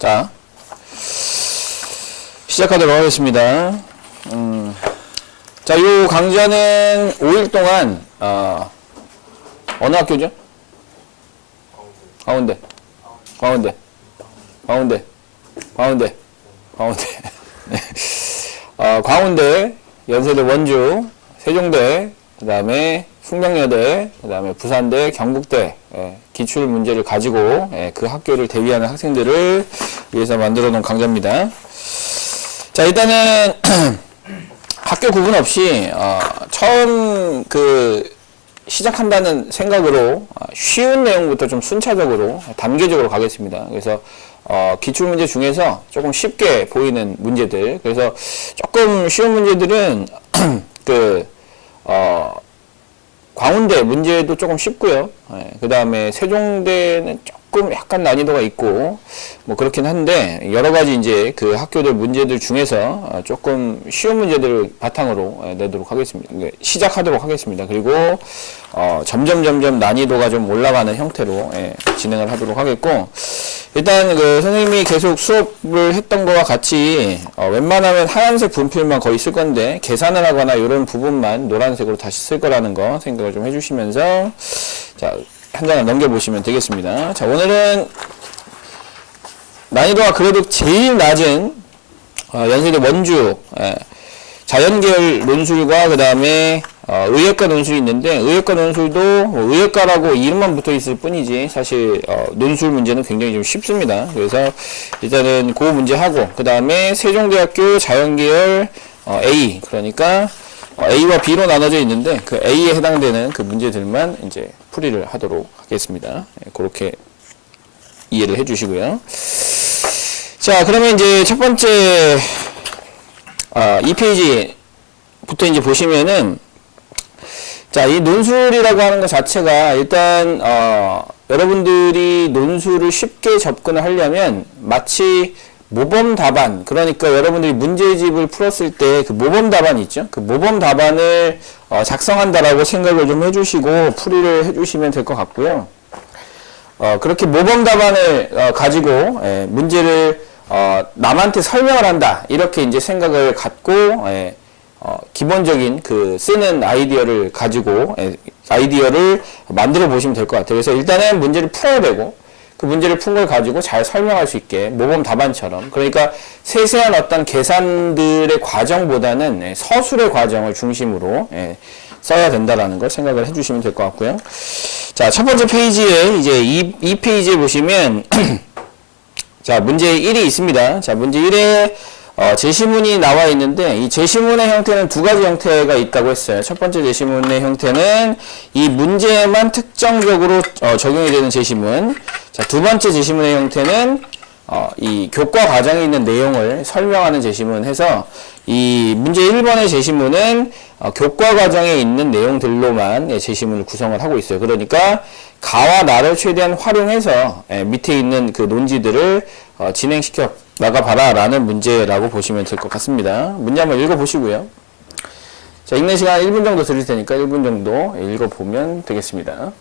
자, 시작하도록 하겠습니다. 자, 요 강좌는 5일 동안, 어느 학교죠? 가운데. 네. 광운대, 연세대 원주, 세종대, 그 다음에 숙명여대, 그 다음에 부산대, 경북대, 기출 문제를 가지고 그 학교를 대비하는 학생들을 위해서 만들어 놓은 강좌입니다. 자, 일단은 학교 구분 없이 처음 시작한다는 생각으로 쉬운 내용부터 좀 순차적으로 단계적으로 가겠습니다. 그래서 기출문제 중에서 조금 쉽게 보이는 문제들, 그래서 조금 쉬운 문제들은 광운대 문제도 조금 쉽고요. 그 다음에 세종대는 조금 약간 난이도가 있고 뭐 그렇긴 한데, 여러 가지 이제 그 학교들 문제들 중에서 조금 쉬운 문제들을 바탕으로 내도록 하겠습니다. 시작하도록 하겠습니다. 그리고 점점 난이도가 좀 올라가는 형태로 진행을 하도록 하겠고, 일단 선생님이 계속 수업을 했던 거와 같이 웬만하면 하얀색 분필만 거의 쓸 건데, 계산을 하거나 이런 부분만 노란색으로 다시 쓸 거라는 거 생각을 좀 해주시면서, 자, 한 장을 넘겨보시면 되겠습니다. 자, 오늘은 난이도가 그래도 제일 낮은 연세대 원주 자연계열 논술과 그 다음에 의예과 논술이 있는데, 의예과 논술도 의예과라고 이름만 붙어 있을 뿐이지 사실 논술 문제는 굉장히 좀 쉽습니다. 그래서 일단은 그 문제 하고, 그 다음에 세종대학교 자연계열 A, 그러니까 A와 B로 나눠져 있는데 그 A에 해당되는 그 문제들만 이제 풀이를 하도록 하겠습니다. 그렇게 이해를 해 주시고요. 자, 그러면 이제 첫 번째 2페이지부터 이제 보시면은, 자, 이 논술이라고 하는 것 자체가 일단 여러분들이 논술을 쉽게 접근을 하려면 마치 모범 답안, 그러니까 여러분들이 문제집을 풀었을 때 그 모범 답안 있죠? 그 모범 답안을 작성한다라고 생각을 좀 해주시고 풀이를 해주시면 될 것 같고요. 그렇게 모범 답안을 가지고 문제를 남한테 설명을 한다, 이렇게 이제 생각을 갖고 기본적인 그 쓰는 아이디어를 가지고 아이디어를 만들어 보시면 될 것 같아요. 그래서 일단은 문제를 풀어야 되고, 그 문제를 푼 걸 가지고 잘 설명할 수 있게 모범 답안처럼, 그러니까 세세한 어떤 계산들의 과정보다는 서술의 과정을 중심으로 써야 된다라는 걸 생각을 해주시면 될 것 같고요. 자, 첫 번째 페이지에 이제 2페이지에 보시면 자, 문제 1이 있습니다. 자, 문제 1에 제시문이 나와 있는데, 이 제시문의 형태는 두 가지 형태가 있다고 했어요. 첫 번째 제시문의 형태는 이 문제에만 특정적으로 적용이 되는 제시문. 자, 두 번째 제시문의 형태는 이 교과 과정에 있는 내용을 설명하는 제시문 해서, 이 문제 1번의 제시문은 교과 과정에 있는 내용들로만 제시문을 구성을 하고 있어요. 그러니까 가와 나를 최대한 활용해서 밑에 있는 그 논지들을 진행시켜 나가봐라 라는 문제라고 보시면 될 것 같습니다. 문제 한번 읽어보시고요. 자, 읽는 시간 1분 정도 드릴 테니까 1분 정도 읽어보면 되겠습니다.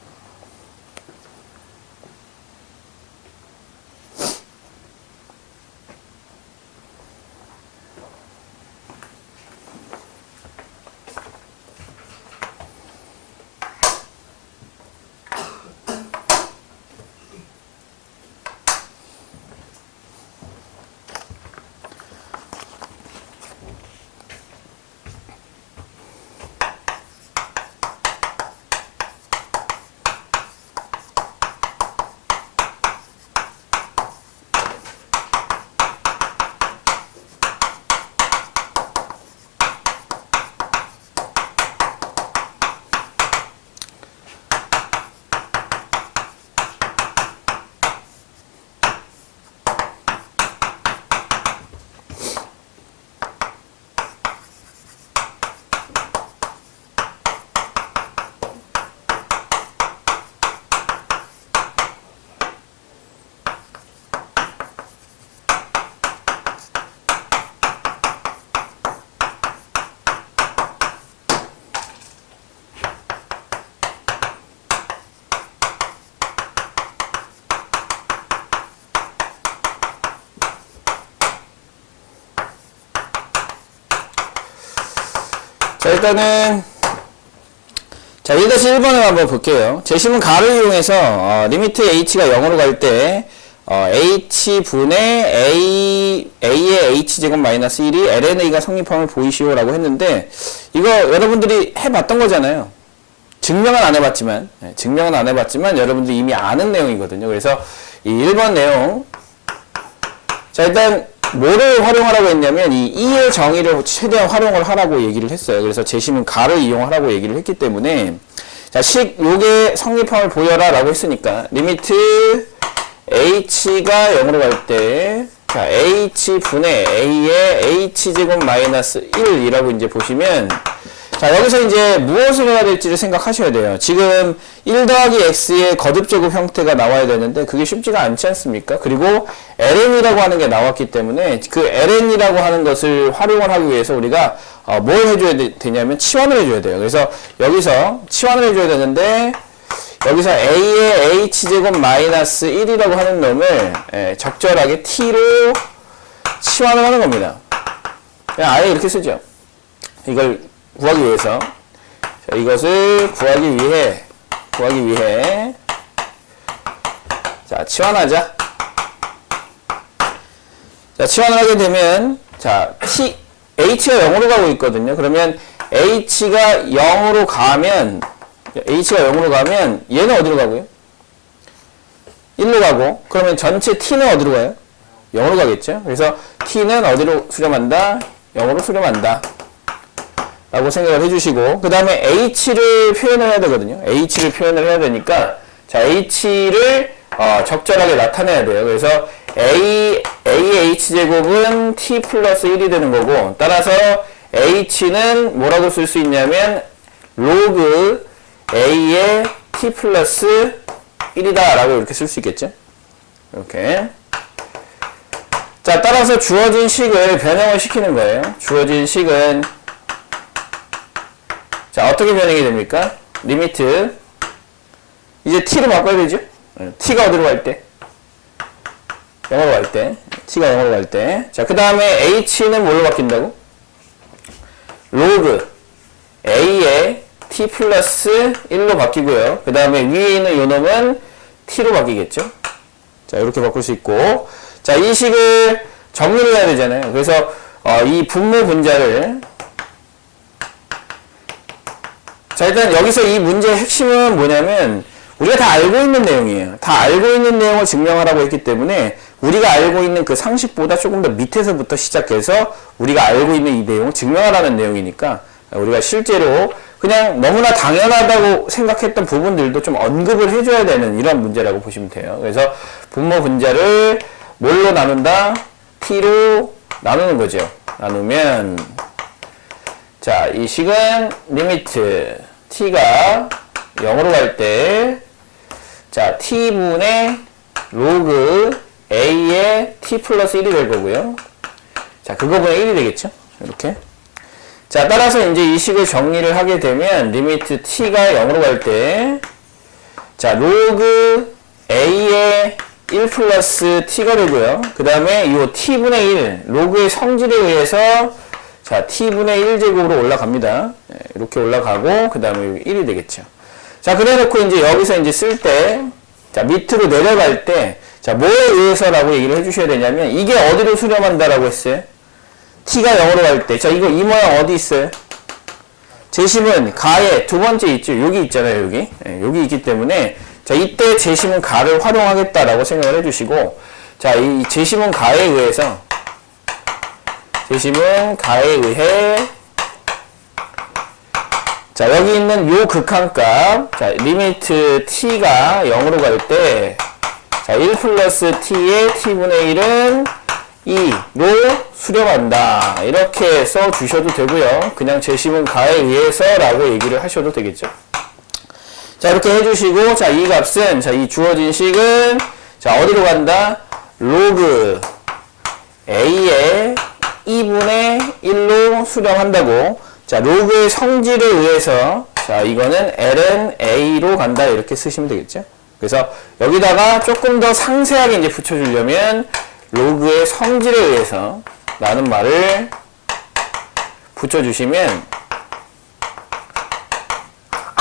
자, 일단은, 자, 1-1번을 한번 볼게요. 제시문 가를 이용해서, 리미트 h가 0으로 갈 때, h분의 a의 h제곱 마이너스 1이 lnA가 성립함을 보이시오 라고 했는데, 이거 여러분들이 해봤던 거잖아요. 증명은 안 해봤지만, 여러분들이 이미 아는 내용이거든요. 그래서 이 1번 내용, 자, 일단, 뭐를 활용하라고 했냐면, 이 2의 정의를 최대한 활용을 하라고 얘기를 했어요. 그래서 제시문 가를 이용하라고 얘기를 했기 때문에, 자, 요게 성립함을 보여라 라고 했으니까, 리미트 h가 0으로 갈 때, 자, h분의 a의 h제곱 마이너스 1이라고 이제 보시면, 자, 여기서 이제 무엇을 해야 될지를 생각하셔야 돼요. 지금 1 더하기 x의 거듭제곱 형태가 나와야 되는데 그게 쉽지가 않지 않습니까? 그리고 ln이라고 하는 게 나왔기 때문에 그 ln이라고 하는 것을 활용을 하기 위해서 우리가 뭘 해줘야 되냐면 치환을 해줘야 돼요. 그래서 여기서 치환을 해줘야 되는데 여기서 a의 h제곱 마이너스 1이라고 하는 놈을 적절하게 t로 치환을 하는 겁니다. 그냥 아예 이렇게 쓰죠. 이걸 구하기 위해서. 자, 이것을 구하기 위해 자, 치환하자. 자, 치환을 하게 되면 자, h가 0으로 가고 있거든요. 그러면 h가 0으로 가면 얘는 어디로 가고요? 1로 가고, 그러면 전체 t는 어디로 가요? 0으로 가겠죠. 그래서 t는 어디로 수렴한다? 0으로 수렴한다 라고 생각을 해주시고, 그 다음에 h를 표현을 해야 되거든요. h를 표현을 해야 되니까, 자, h를 적절하게 나타내야 돼요. 그래서 a의 h제곱은 t 플러스 1이 되는 거고, 따라서 h는 뭐라고 쓸 수 있냐면 로그 a의 t 플러스 1이다 라고 이렇게 쓸 수 있겠죠. 이렇게. 자, 따라서 주어진 식을 변형을 시키는 거예요. 주어진 식은, 자, 어떻게 변형이 됩니까? 리미트, 이제 t로 바꿔야 되죠? t가 어디로 갈 때? 0으로 갈 때. t가 0으로 갈 때. 자, 그 다음에 h는 뭘로 바뀐다고? 로그 a의 t 플러스 1로 바뀌고요. 그 다음에 위에 있는 요 놈은 t로 바뀌겠죠? 자, 이렇게 바꿀 수 있고. 자, 이 식을 정리를 해야 되잖아요. 그래서, 이 분모 분자를, 자, 일단 여기서 이 문제의 핵심은 뭐냐면, 우리가 다 알고 있는 내용이에요. 다 알고 있는 내용을 증명하라고 했기 때문에, 우리가 알고 있는 그 상식보다 조금 더 밑에서부터 시작해서, 우리가 알고 있는 이 내용을 증명하라는 내용이니까, 우리가 실제로 그냥 너무나 당연하다고 생각했던 부분들도 좀 언급을 해줘야 되는 이런 문제라고 보시면 돼요. 그래서 분모 분자를 뭘로 나눈다? t로 나누는 거죠. 나누면, 자, 이 식은 리미트 t가 0으로 갈 때, 자, t분의 로그 a의 t 플러스 1이 될 거고요. 자, 그거분의 1이 되겠죠? 이렇게. 자, 따라서 이제 이 식을 정리를 하게 되면, 리미트 t가 0으로 갈 때, 자, 로그 a의 1 플러스 t가 되고요. 그 다음에 이 t분의 1, 로그의 성질에 의해서, 자, t분의 1제곱으로 올라갑니다. 이렇게 올라가고, 그 다음에 1이 되겠죠. 자, 그래 놓고 이제 여기서 이제 쓸 때, 자, 밑으로 내려갈 때, 자, 뭐에 의해서라고 얘기를 해주셔야 되냐면, 이게 어디로 수렴한다라고 했어요? t가 0으로 갈 때. 자, 이거 이 모양 어디 있어요? 제심은 가에 두 번째 있죠. 여기 있잖아요, 여기. 여기 있기 때문에, 자, 이때 제심은 가를 활용하겠다라고 생각을 해주시고, 자, 이 제심은 가에 의해서, 제심은 가에 의해, 자, 여기 있는 요 극한값, 자, 리미트 t가 0으로 갈 때, 자, 1 플러스 t의 t분의 1은 2로 수렴한다. 이렇게 써 주셔도 되고요. 그냥 제심은 가에 의해서 라고 얘기를 하셔도 되겠죠. 자, 이렇게 해주시고, 자, 이 값은, 자, 이 주어진 식은, 자, 어디로 간다? 로그 a의 2분의 1로 수렴한다고. 자, 로그의 성질에 의해서, 자, 이거는 ln a로 간다. 이렇게 쓰시면 되겠죠. 그래서 여기다가 조금 더 상세하게 이제 붙여주려면, 로그의 성질에 의해서 라는 말을 붙여주시면,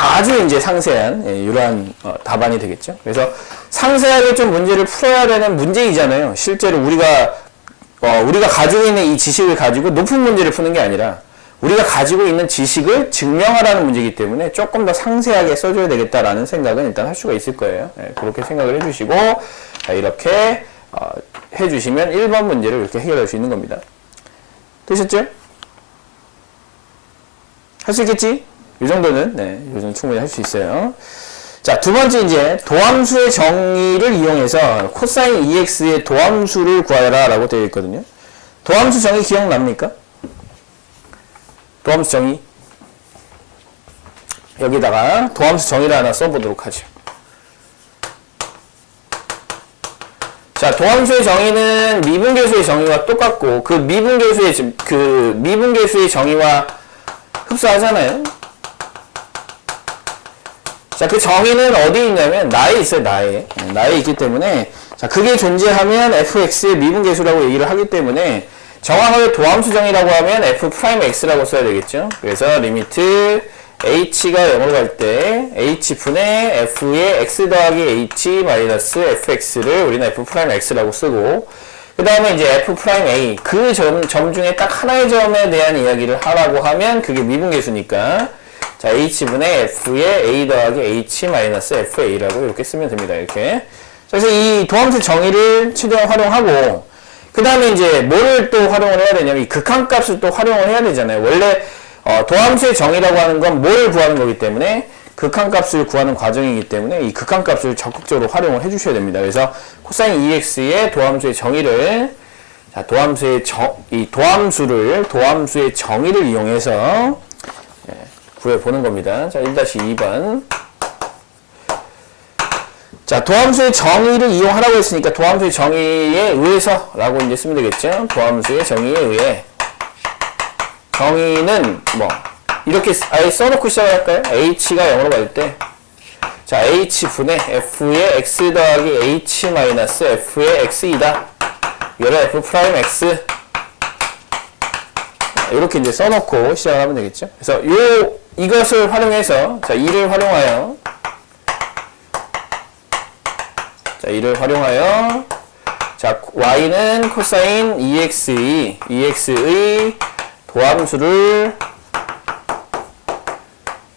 아주 이제 상세한 이러한 답안이 되겠죠. 그래서 상세하게 좀 문제를 풀어야 되는 문제이잖아요. 실제로 우리가 가지고 있는 이 지식을 가지고 높은 문제를 푸는 게 아니라 우리가 가지고 있는 지식을 증명하라는 문제이기 때문에 조금 더 상세하게 써줘야 되겠다라는 생각은 일단 할 수가 있을 거예요. 그렇게 생각을 해주시고 이렇게 해주시면 1번 문제를 이렇게 해결할 수 있는 겁니다. 되셨죠? 할 수 있겠지? 이 정도는 이 정도 충분히 할 수 있어요. 자, 두 번째 이제 도함수의 정의를 이용해서 코사인 EX의 도함수를 구하라 라고 되어 있거든요. 도함수 정의 기억납니까? 도함수 정의. 여기다가 도함수 정의를 하나 써보도록 하죠. 자, 도함수의 정의는 미분계수의 정의와 똑같고 그 미분계수의 정의와 흡사하잖아요. 자, 그 정의는 어디 있냐면 나에 있어요. 나에 있기 때문에 자, 그게 존재하면 fx의 미분계수라고 얘기를 하기 때문에 정확하게 도함수 정의라고 하면 f'x라고 써야 되겠죠. 그래서 리미트 h가 0으로 갈 때 h분의 f의 x 더하기 h 마이너스 fx를 우리는 f'x라고 쓰고 그 다음에 이제 f'a 그 점 중에 딱 하나의 점에 대한 이야기를 하라고 하면 그게 미분계수니까 자 h분의 f의 a 더하기 h 마이너스 fa라고 이렇게 쓰면 됩니다. 이렇게. 그래서 이 도함수 정의를 최대한 활용하고 그 다음에 이제 뭐를 또 활용을 해야 되냐면 이 극한값을 또 활용을 해야 되잖아요. 원래 도함수의 정의라고 하는 건 뭐를 구하는 거기 때문에 극한값을 구하는 과정이기 때문에 이 극한값을 적극적으로 활용을 해주셔야 됩니다. 그래서 코사인 EX의 도함수의 정의를 자 도함수의 정의를 이용해서 구해보는 겁니다. 자 1-2번 자 도함수의 정의를 이용하라고 했으니까 도함수의 정의에 의해서 라고 이제 쓰면 되겠죠. 도함수의 정의에 의해 정의는 뭐 이렇게 아예 써놓고 시작할까요? h가 0으로 갈 때 자 h분의 f의 x 더하기 h 마이너스 f의 x이다. 이거를 f'x 이렇게 이제 써놓고 시작을 하면 되겠죠. 그래서 이것을 활용해서 자 이를 활용하여 자 y는 코사인 EX의 도함수를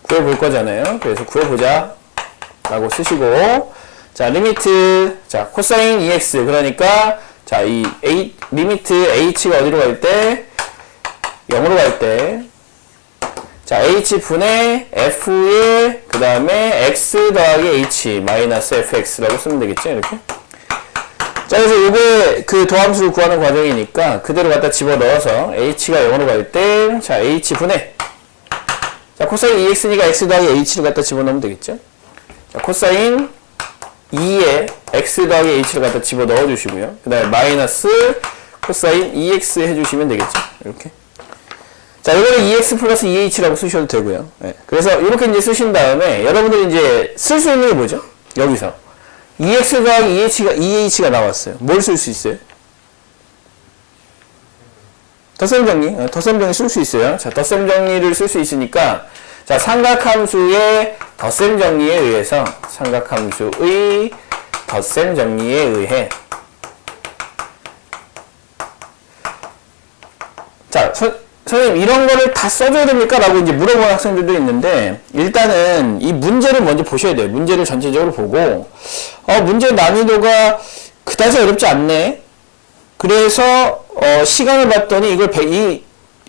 구해볼 거잖아요. 그래서 구해보자 라고 쓰시고 자 리미트 자 코사인 EX 그러니까 자 이 리미트 h가 어디로 갈 때 0으로 갈 때 자 h분의 f의 그 다음에 x 더하기 h 마이너스 fx라고 쓰면 되겠죠. 이렇게. 자 그래서 이게 그 도함수를 구하는 과정이니까 그대로 갖다 집어넣어서 h가 0으로 갈 때 자 h분의 자 코사인 EX니까 x 더하기 h를 갖다 집어넣으면 되겠죠. 자 코사인 2에 x 더하기 h를 갖다 집어넣어 주시고요. 그 다음에 마이너스 코사인 EX 해주시면 되겠죠. 이렇게. 자, 이거를 EX 플러스 EH라고 쓰셔도 되고요. 네. 그래서 이렇게 이제 쓰신 다음에 여러분들이 이제 쓸 수 있는 게 뭐죠? 여기서. EX 더하기 EH가 나왔어요. 뭘 쓸 수 있어요? 덧셈 정리. 덧셈 정리 쓸 수 있어요. 자, 덧셈 정리를 쓸 수 있으니까 자, 삼각함수의 덧셈 정리에 의해서 삼각함수의 덧셈 정리에 의해 자, 선생님 이런 거를 다 써줘야 됩니까? 라고 이제 물어보는 학생들도 있는데 일단은 이 문제를 먼저 보셔야 돼요. 문제를 전체적으로 보고 문제 난이도가 그다지 어렵지 않네. 그래서 시간을 봤더니 이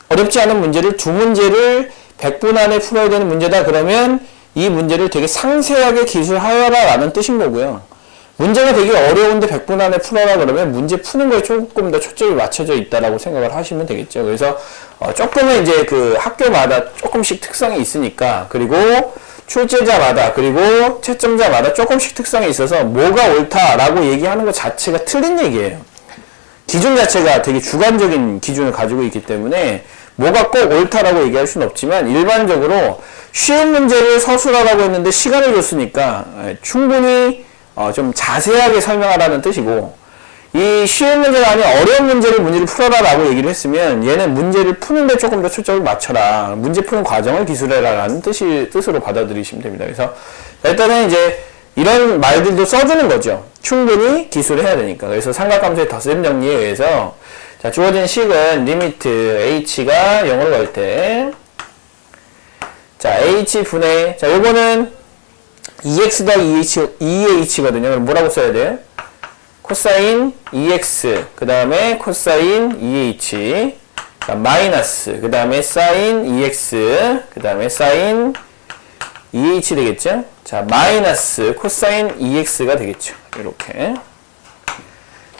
어렵지 않은 문제를 두 문제를 100분 안에 풀어야 되는 문제다. 그러면 이 문제를 되게 상세하게 기술하여라 라는 뜻인 거고요. 문제가 되게 어려운데 100분 안에 풀어라 그러면 문제 푸는 거에 조금 더 초점이 맞춰져 있다라고 생각을 하시면 되겠죠. 그래서 조금은 이제 그 학교마다 조금씩 특성이 있으니까 그리고 출제자마다 그리고 채점자마다 조금씩 특성이 있어서 뭐가 옳다라고 얘기하는 것 자체가 틀린 얘기예요. 기준 자체가 되게 주관적인 기준을 가지고 있기 때문에 뭐가 꼭 옳다라고 얘기할 수는 없지만 일반적으로 쉬운 문제를 서술하라고 했는데 시간을 줬으니까 충분히 좀 자세하게 설명하라는 뜻이고 이 쉬운 문제가 아닌 어려운 문제를 풀어라라고 얘기를 했으면 얘는 문제를 푸는데 조금 더 초점을 맞춰라. 문제 푸는 과정을 기술해라라는 뜻으로 받아들이시면 됩니다. 그래서 일단은 이제 이런 말들도 써주는 거죠. 충분히 기술을 해야 되니까. 그래서 삼각함수의 덧셈 정리에 의해서 자, 주어진 식은 리미트 h가 0으로 갈 때 자, h분의 자, 요거는 2x 더하기 2h거든요. 그럼 뭐라고 써야 돼요? 코사인 2x 그 다음에 코사인 2h 마이너스 그 다음에 사인 2x 그 다음에 사인 2h 되겠죠? 자, 마이너스 코사인 2x가 되겠죠. 이렇게.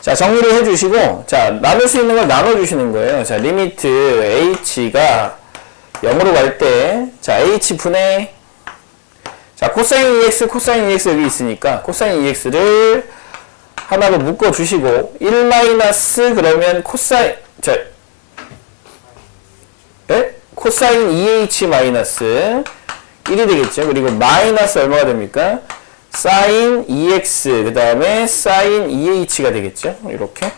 자, 정리를 해주시고, 자, 나눌 수 있는 걸 나눠주시는 거예요. 자, 리미트 h가 0으로 갈 때, 자, h분의, 자, 코사인 2x, 코사인 2x 여기 있으니까, 코사인 2x를 하나로 묶어주시고, 1 마이너스 그러면 코사인, 자, 예? 코사인 2h 마이너스 1이 되겠죠. 그리고 마이너스 얼마가 됩니까? 사인 2x 그 다음에 사인 2h가 되겠죠. 이렇게.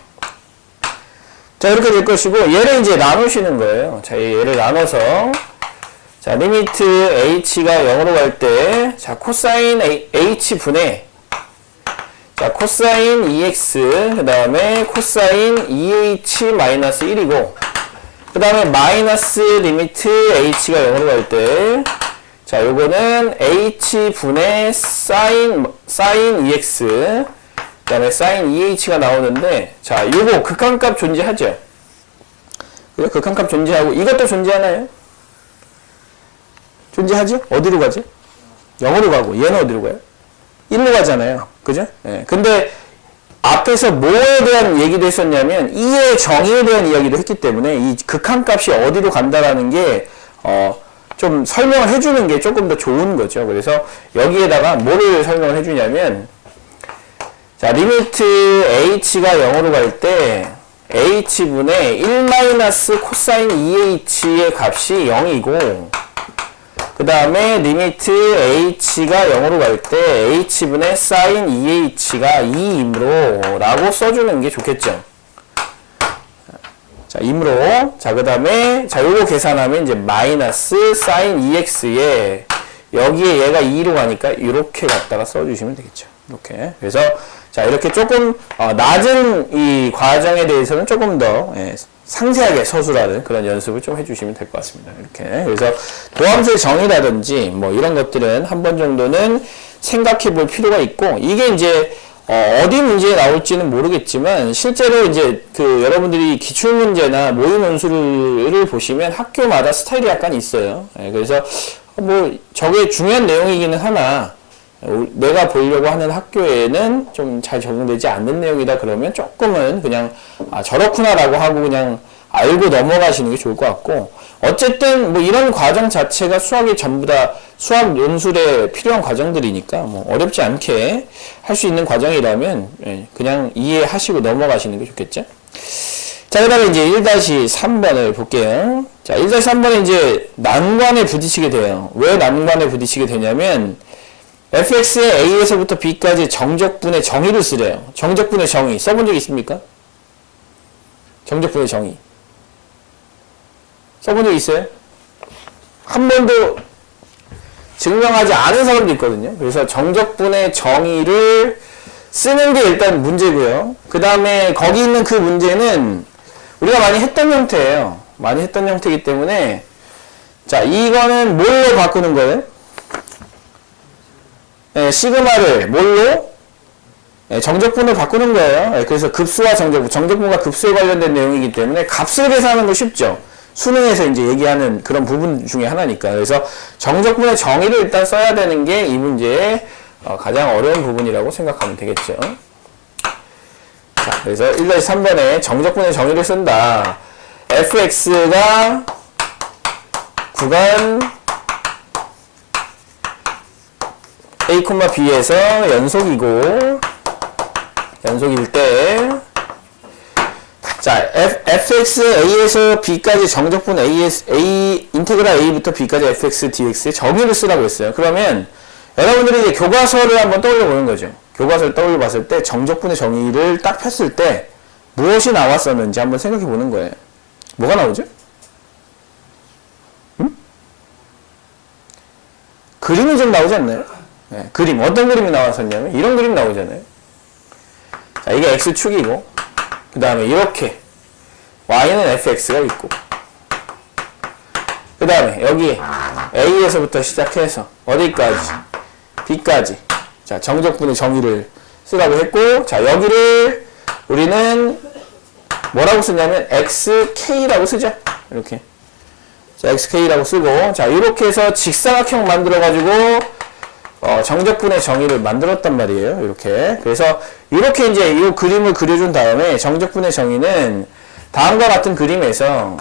자, 이렇게 될 것이고 얘를 이제 나누시는 거예요. 자, 얘를 나눠서 자, 리미트 h가 0으로 갈 때 자, 코사인 h분의 자, 코사인 2x 그 다음에 코사인 2h 마이너스 1이고 그 다음에 마이너스 리미트 h가 0으로 갈 때 자, 요거는 h분의 사인 2x 그 다음에 사인 2h가 나오는데 자, 요거 극한값 존재하죠? 극한값 존재하고 이것도 존재하나요? 존재하죠? 어디로 가죠? 0으로 가고 얘는 어디로 가요? 1로 가잖아요. 그죠? 예. 근데 앞에서 뭐에 대한 얘기도 했었냐면 2의 정의에 대한 이야기도 했기 때문에 이 극한값이 어디로 간다라는 게 좀 설명을 해주는 게 조금 더 좋은 거죠. 그래서 여기에다가 뭐를 설명을 해주냐면 자, 리미트 h가 0으로 갈 때 h분의 1 마이너스 코사인 2h의 값이 0이고 그 다음에 리미트 h가 0으로 갈 때 h분의 사인 2h가 2이므로 라고 써주는 게 좋겠죠. 자, 이므로 자, 그 다음에 자, 요거 계산하면 이제 마이너스 사인 2x에 여기에 얘가 2로 가니까 이렇게 갖다가 써주시면 되겠죠. 이렇게. 그래서 자, 이렇게 조금 낮은 이 과정에 대해서는 조금 더 상세하게 서술하는 그런 연습을 좀 해주시면 될 것 같습니다. 이렇게. 그래서 도함수의 정의라든지 뭐 이런 것들은 한 번 정도는 생각해 볼 필요가 있고 이게 이제 어디 문제에 나올지는 모르겠지만 실제로 이제 그 여러분들이 기출문제나 모의 논술을 보시면 학교마다 스타일이 약간 있어요. 그래서 뭐 저게 중요한 내용이기는 하나 내가 보려고 하는 학교에는 좀 잘 적용되지 않는 내용이다 그러면 조금은 그냥 저렇구나라고 하고 그냥 알고 넘어가시는 게 좋을 것 같고 어쨌든 뭐 이런 과정 자체가 수학이 전부 다 수학 논술에 필요한 과정들이니까 뭐 어렵지 않게 할 수 있는 과정이라면 그냥 이해하시고 넘어가시는 게 좋겠죠. 자, 그 다음에 이제 1-3번을 볼게요. 자, 1-3번에 이제 난관에 부딪히게 돼요. 왜 난관에 부딪히게 되냐면 fx의 a에서부터 b까지 정적분의 정의를 쓰래요. 정적분의 정의 써본 적 있습니까? 정적분의 정의 써본 적 있어요? 한 번도 증명하지 않은 사람도 있거든요. 그래서 정적분의 정의를 쓰는 게 일단 문제고요. 그 다음에 거기 있는 그 문제는 우리가 많이 했던 형태예요. 많이 했던 형태이기 때문에 자, 이거는 뭘로 바꾸는 거예요? 시그마를 뭘로? 정적분으로 바꾸는 거예요. 그래서 급수와 정적분과 급수에 관련된 내용이기 때문에 값을 계산하는 거 쉽죠. 수능에서 이제 얘기하는 그런 부분 중에 하나니까. 그래서 정적분의 정의를 일단 써야 되는 게 이 문제의 가장 어려운 부분이라고 생각하면 되겠죠. 자, 그래서 1-3번에 정적분의 정의를 쓴다. fx가 구간 a, b에서 연속일 때 자, fx a에서 b까지 정적분 a 인테그랄 a부터 b까지 fx dx의 정의를 쓰라고 했어요. 그러면 여러분들이 이제 교과서를 한번 떠올려 보는 거죠. 교과서를 떠올려 봤을 때 정적분의 정의를 딱 폈을 때 무엇이 나왔었는지 한번 생각해 보는 거예요. 뭐가 나오죠? 그림이 좀 나오지 않나요? 네, 그림. 어떤 그림이 나왔었냐면 이런 그림 나오잖아요. 자, 이게 x축이고 그 다음에 이렇게 y는 fx가 있고 그 다음에 여기 a에서부터 시작해서 어디까지? b까지. 자, 정적분의 정의를 쓰라고 했고, 자, 여기를 우리는 뭐라고 쓰냐면 xk라고 쓰죠. 이렇게. 자, xk라고 쓰고, 자, 이렇게 해서 직사각형 만들어가지고, 정적분의 정의를 만들었단 말이에요. 이렇게. 그래서, 이렇게 이제 이 그림을 그려준 다음에 정적분의 정의는 다음과 같은 그림에서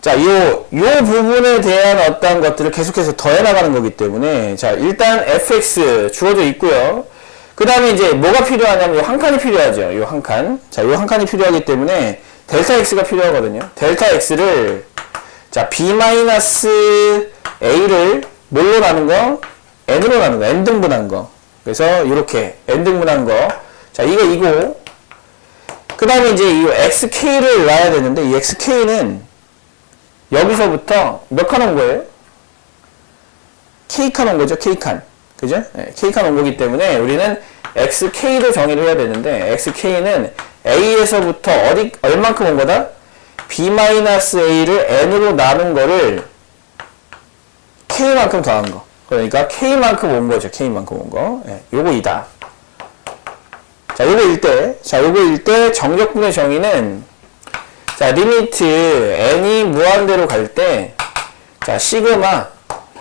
자, 요 부분에 대한 어떤 것들을 계속해서 더해 나가는 거기 때문에, 자, 일단 fx 주어져 있고요. 그 다음에 이제 뭐가 필요하냐면 요 한 칸이 필요하죠. 요 한 칸. 자, 요 한 칸이 필요하기 때문에 델타 x가 필요하거든요. 델타 x를, 자, b-a를 뭘로 나눈 거? n으로 나눈 거. n등분한 거. 그래서 이렇게 n등분한 거. 자, 이거 이고. 그 다음에 이제 이 xk를 놔야 되는데, 이 xk는 여기서부터 몇 칸 온 거예요? K칸 온 거죠, K칸. 그죠? 네, K칸 온 거기 때문에 우리는 XK도 정의를 해야 되는데, XK는 A에서부터 얼만큼 온 거다? B-A를 N으로 나눈 거를 K만큼 더한 거. 그러니까 K만큼 온 거죠, K만큼 온 거. 네, 요거 이다. 자, 요거일 때 정적분의 정의는 자, 리미트 n이 무한대로 갈 때, 자, 시그마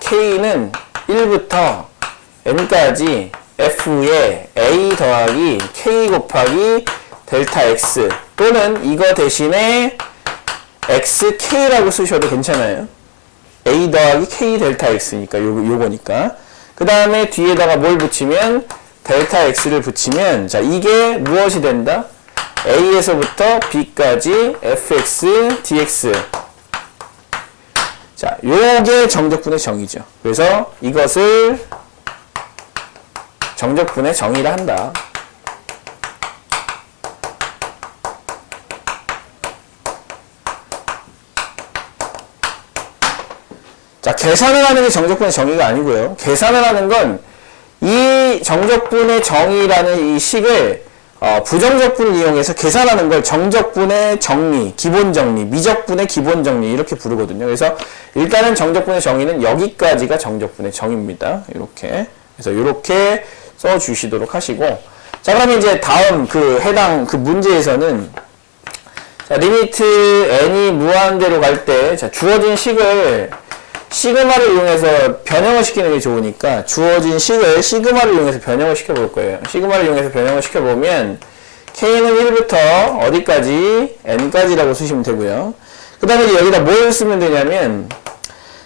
k는 1부터 n까지 f에 a 더하기 k 곱하기 델타 x 또는 이거 대신에 xk라고 쓰셔도 괜찮아요. a 더하기 k 델타 x니까 요거니까. 그 다음에 뒤에다가 뭘 붙이면 델타 x를 붙이면 자, 이게 무엇이 된다? a에서부터 b까지 fx dx. 자, 요게 정적분의 정의죠. 그래서 이것을 정적분의 정의라 한다. 자, 계산을 하는 게 정적분의 정의가 아니고요. 계산을 하는 건 이 정적분의 정의라는 이 식을 부정적분을 이용해서 계산하는 걸 정적분의 정리, 기본 정리, 미적분의 기본 정리 이렇게 부르거든요. 그래서 일단은 정적분의 정의는 여기까지가 정적분의 정의입니다. 이렇게. 그래서 이렇게 써 주시도록 하시고, 자, 그러면 이제 다음 해당 문제에서는 자, 리미트 n이 무한대로 갈 때 자, 주어진 식을 시그마를 이용해서 변형을 시키는 게 좋으니까 주어진 식을 시그마를 이용해서 변형을 시켜볼 거예요. 시그마를 이용해서 변형을 시켜보면 k는 1부터 어디까지? n까지라고 쓰시면 되고요. 그 다음에 여기다 뭘 쓰면 되냐면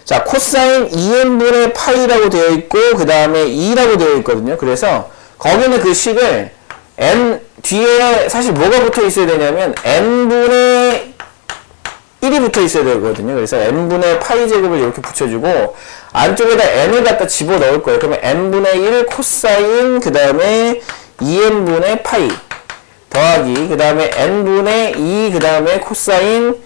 자, 코사인 2n분의 파이라고 되어 있고 그 다음에 2라고 되어 있거든요. 그래서 거기는 그 식을 n 뒤에 사실 뭐가 붙어 있어야 되냐면 n분의 1이 붙어 있어야 되거든요. 그래서 n분의 파이 제곱을 이렇게 붙여주고 안쪽에다 n을 갖다 집어넣을 거예요. 그러면 n분의 1 코사인 그 다음에 2n분의 파이 더하기 그 다음에 n분의 2 그 다음에 코사인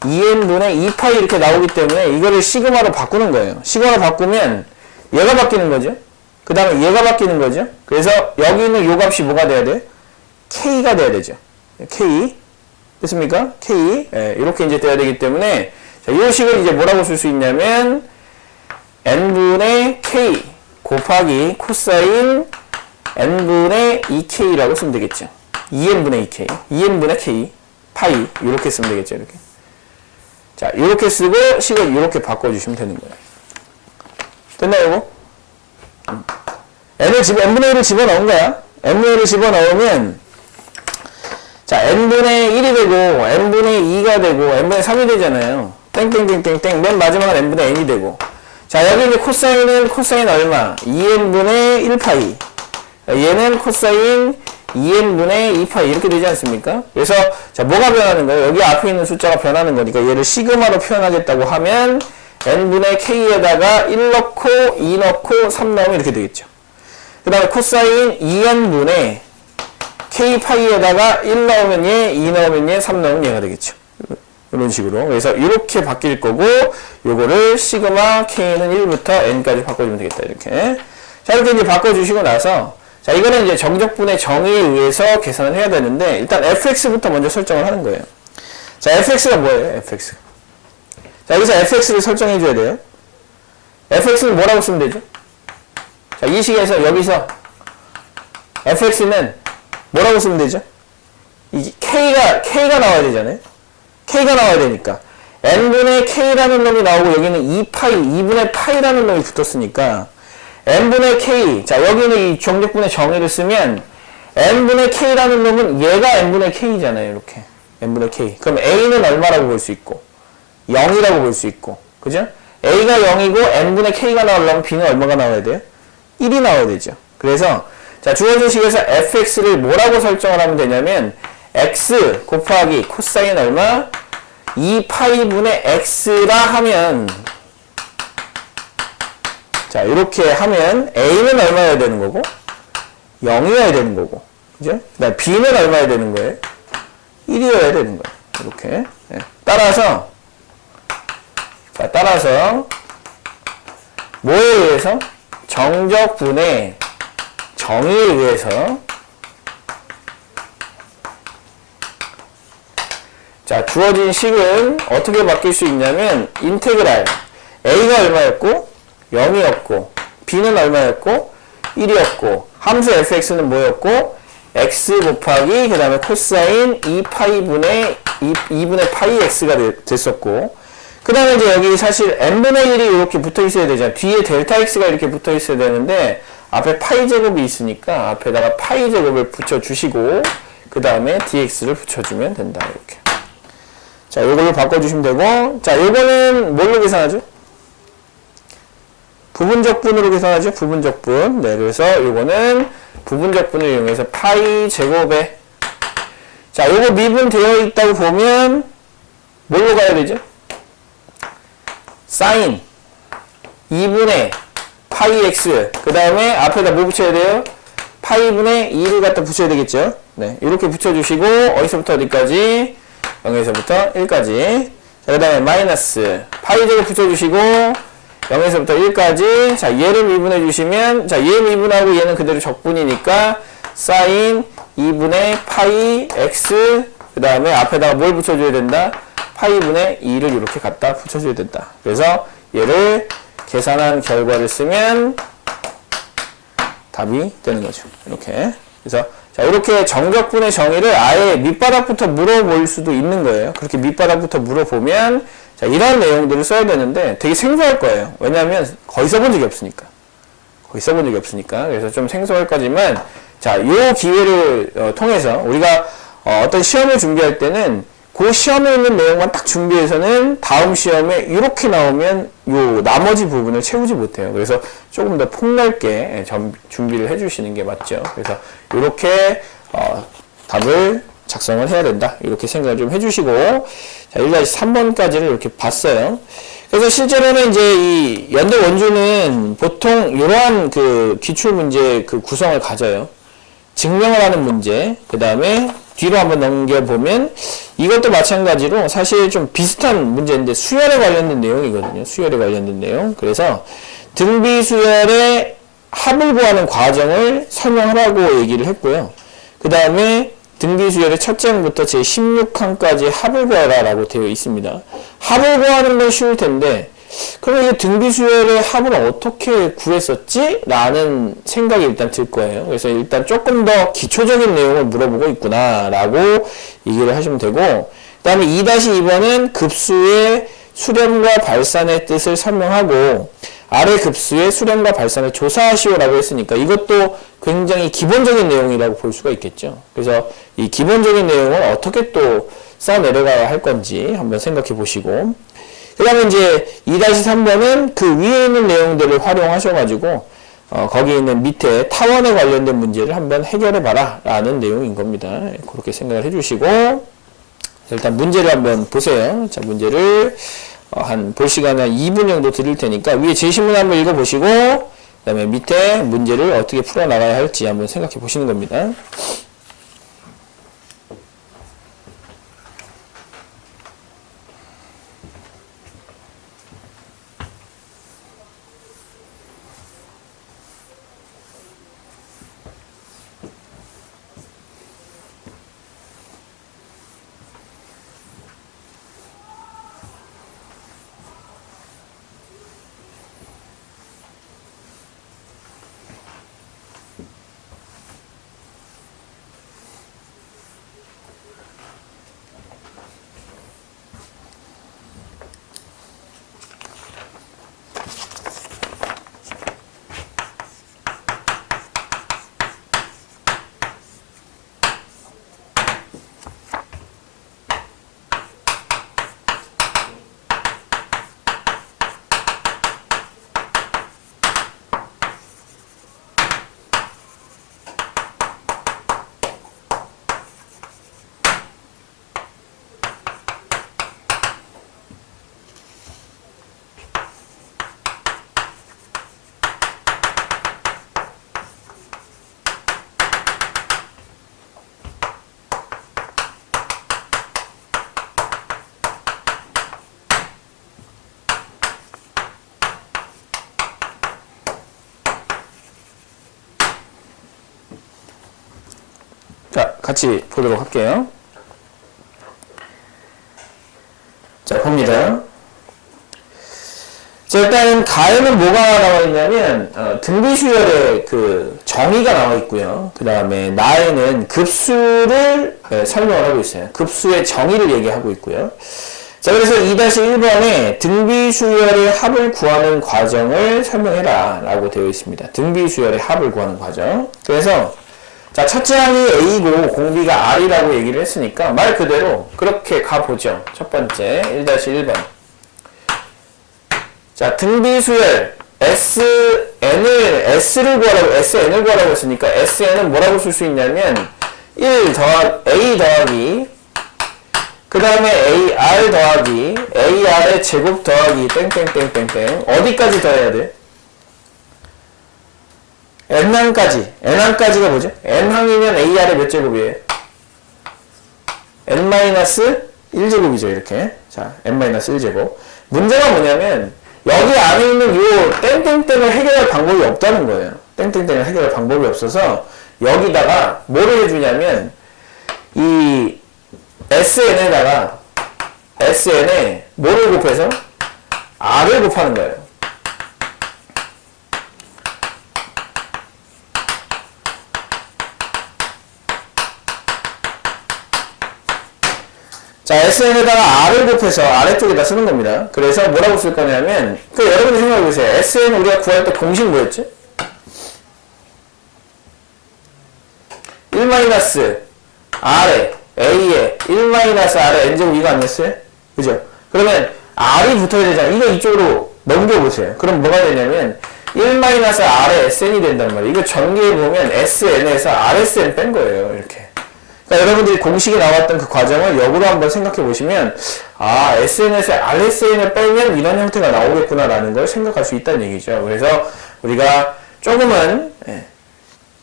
2n분의 2파이 이렇게 나오기 때문에 이거를 시그마로 바꾸는 거예요. 시그마로 바꾸면 얘가 바뀌는 거죠. 그 다음에 얘가 바뀌는 거죠. 그래서 여기 있는 요 값이 뭐가 돼야 돼? K가 돼야 되죠. K. 됐습니까? K. 예, 이렇게 이제 돼야 되기 때문에, 자, 이 식을 이제 뭐라고 쓸 수 있냐면, n분의 K 곱하기 코사인 n분의 2K라고 쓰면 되겠죠. 2n분의 2K. 2n분의 K. 파이. 이렇게 쓰면 되겠죠. 이렇게. 자, 이렇게 쓰고, 식을 이렇게 바꿔주시면 되는 거예요. 됐나요, 이거? n분의 1을 집어넣은 거야. n분의 1을 집어넣으면, 자, n분의 1이 되고, n분의 2가 되고, n분의 3이 되잖아요. 땡땡땡땡땡. 맨 마지막은 n분의 n이 되고. 자, 여기 이제 코사인은 코사인 얼마? 2n분의 1파이. 얘는 코사인 2n분의 2파이 이렇게 되지 않습니까? 그래서 자 뭐가 변하는 거예요? 여기 앞에 있는 숫자가 변하는 거니까 얘를 시그마로 표현하겠다고 하면 n분의 k에다가 1 넣고 2 넣고 3 넣으면 이렇게 되겠죠. 그 다음에 코사인 2n분의 k파이에다가 1 넣으면 얘, 2 넣으면 얘, 3 넣으면 얘가 되겠죠. 이런 식으로. 그래서 이렇게 바뀔 거고 요거를 시그마 k는 1부터 n까지 바꿔주면 되겠다. 이렇게. 자, 이렇게 이제 바꿔주시고 나서 자, 이거는 이제 정적분의 정의에 의해서 계산을 해야 되는데 일단 fx부터 먼저 설정을 하는 거예요. 자, fx가 뭐예요? fx. 자, 여기서 fx를 설정해 줘야 돼요. fx는 뭐라고 쓰면 되죠? 자, 이 식에서 여기서 fx는 뭐라고 쓰면 되죠? 이 k가 나와야 되잖아요. k가 나와야 되니까 n분의 k라는 놈이 나오고 여기는 2파이, 2분의 파이라는 놈이 붙었으니까 n분의 k, 자 여기는 이 정적분의 정의를 쓰면 n분의 k라는 놈은 얘가 n분의 k잖아요. 이렇게 n분의 k. 그럼 a는 얼마라고 볼 수 있고 0이라고 볼 수 있고, 그죠? a가 0이고 n분의 k가 나오려면 b는 얼마가 나와야 돼요? 1이 나와야 되죠. 그래서 자 주어진 식에서 fx를 뭐라고 설정을 하면 되냐면 x 곱하기 코사인 얼마? 2파이분의 x라 하면 자 이렇게 하면 a는 얼마여야 되는 거고 0이어야 되는 거고, 그죠? 그다음 b는 얼마여야 되는 거예요? 1이어야 되는 거예요. 이렇게. 네. 따라서 뭐에 의해서? 정적분의 정의에 의해서 자 주어진 식은 어떻게 바뀔 수 있냐면 인테그랄 a가 얼마였고 0이었고 b는 얼마였고 1이었고 함수 fx는 뭐였고 x 곱하기 그 다음에 코사인 2파이분의 2분의 파이 x가 됐었고, 그 다음에 이제 여기 사실 n분의 1이 이렇게 붙어 있어야 되잖아요. 뒤에 델타 x가 이렇게 붙어 있어야 되는데 앞에 파이 제곱이 있으니까 앞에다가 파이 제곱을 붙여주시고 그 다음에 dx를 붙여주면 된다. 이렇게. 자, 요걸로 바꿔주시면 되고, 자, 요거는 뭘로 계산하죠? 부분적분으로 계산하죠? 부분적분. 네, 그래서 요거는 부분적분을 이용해서 파이 제곱에 자, 요거 미분되어 있다고 보면 뭘로 가야 되죠? 사인 2분의 파이 x 그 다음에 앞에다 뭐 붙여야 돼요? 파이분의 2를 갖다 붙여야 되겠죠? 네, 이렇게 붙여주시고 어디서부터 어디까지? 0에서부터 1까지. 자, 그 다음에 마이너스 파이 제곱 붙여주시고 0에서부터 1까지. 자, 얘를 미분해 주시면 자, 얘 미분하고 얘는 그대로 적분이니까 사인 2분의 파이 x 그 다음에 앞에다가 뭘 붙여줘야 된다? 파이분의 2를 이렇게 갖다 붙여줘야 된다. 그래서 얘를 계산한 결과를 쓰면 답이 되는 거죠. 이렇게. 그래서 자, 이렇게 정적분의 정의를 아예 밑바닥부터 물어볼 수도 있는 거예요. 그렇게 밑바닥부터 물어보면 자, 이런 내용들을 써야 되는데 되게 생소할 거예요. 왜냐하면 거의 써본 적이 없으니까. 그래서 좀 생소할 거지만 자, 요 기회를 통해서 우리가 어떤 시험을 준비할 때는 그 시험에 있는 내용만 딱 준비해서는 다음 시험에 이렇게 나오면 요 나머지 부분을 채우지 못해요. 그래서 조금 더 폭넓게 준비를 해주시는 게 맞죠. 그래서 이렇게 답을 작성을 해야 된다. 이렇게 생각을 좀 해주시고 자, 1-3번까지를 이렇게 봤어요. 그래서 실제로는 이제 이 연대 원주는 보통 이러한 그 기출 문제 그 구성을 가져요. 증명을 하는 문제, 그 다음에 뒤로 한번 넘겨보면 이것도 마찬가지로 사실 좀 비슷한 문제인데 수열에 관련된 내용이거든요. 수열에 관련된 내용. 그래서 등비수열의 합을 구하는 과정을 설명하라고 얘기를 했고요. 그 다음에 등비수열의 첫째 항부터 제16항까지 합을 구하라 라고 되어 있습니다. 합을 구하는 건 쉬울 텐데 그럼 이 등비수열의 합을 어떻게 구했었지? 라는 생각이 일단 들 거예요. 그래서 일단 조금 더 기초적인 내용을 물어보고 있구나 라고 얘기를 하시면 되고, 그 다음에 2-2번은 급수의 수렴과 발산의 뜻을 설명하고 아래 급수의 수렴과 발산을 조사하시오 라고 했으니까 이것도 굉장히 기본적인 내용이라고 볼 수가 있겠죠. 그래서 이 기본적인 내용을 어떻게 또 써내려가야 할 건지 한번 생각해 보시고, 그 다음에 이제 2-3번은 그 위에 있는 내용들을 활용하셔가지고 거기 있는 밑에 타원에 관련된 문제를 한번 해결해 봐라 라는 내용인 겁니다. 그렇게 생각을 해주시고 일단 문제를 한번 보세요. 자, 문제를 한 볼 시간에 한 2분 정도 드릴 테니까 위에 제시문 한번 읽어보시고 그 다음에 밑에 문제를 어떻게 풀어나가야 할지 한번 생각해 보시는 겁니다. 자, 같이 보도록 할게요. 자, 봅니다. 자, 일단 가에는 뭐가 나와 있냐면 등비수열의 그 정의가 나와 있고요. 그 다음에 나에는 급수를 설명을 하고 있어요. 급수의 정의를 얘기하고 있고요. 자, 그래서 2-1번에 등비수열의 합을 구하는 과정을 설명해라 라고 되어 있습니다. 등비수열의 합을 구하는 과정. 그래서 자, 첫째 항이 A고 공비가 R이라고 얘기를 했으니까 말 그대로 그렇게 가보죠. 첫 번째 1-1번. 자, 등비수열 SN을 구하라고 했으니까 SN은 뭐라고 쓸 수 있냐면 1 더하기 A 더하기 그 다음에 AR 더하기 AR의 제곱 더하기 땡땡땡땡땡 어디까지 더해야 돼? n항까지. n항까지가 뭐죠? n항이면 AR의 몇 제곱이에요? n-1제곱이죠, 이렇게. 자, n-1제곱. 문제가 뭐냐면, 여기 안에 있는 요 땡땡땡을 해결할 방법이 없다는 거예요. 땡땡땡을 해결할 방법이 없어서, 여기다가 뭐를 해주냐면, 이 SN에다가, SN에 뭐를 곱해서? R을 곱하는 거예요. 자, SN에다가 R을 곱해서 아래쪽에다 쓰는 겁니다. 그래서 뭐라고 쓸 거냐면, 여러분이 생각해보세요. SN 우리가 구할 때 공식 뭐였지? 1-R에, A에, 1-R에 N제곱 이거 아니었어요? 그죠? 그러면 R이 붙어야 되잖아요. 이거 이쪽으로 넘겨보세요. 그럼 뭐가 되냐면, 1-R에 SN이 된단 말이에요. 이거 전개해보면 SN에서 RSN 뺀 거예요. 이렇게. 그러니까 여러분들이 공식이 나왔던 그 과정을 역으로 한번 생각해 보시면 아, SN에서 RSN을 빼면 이런 형태가 나오겠구나라는 걸 생각할 수 있다는 얘기죠. 그래서 우리가 조금은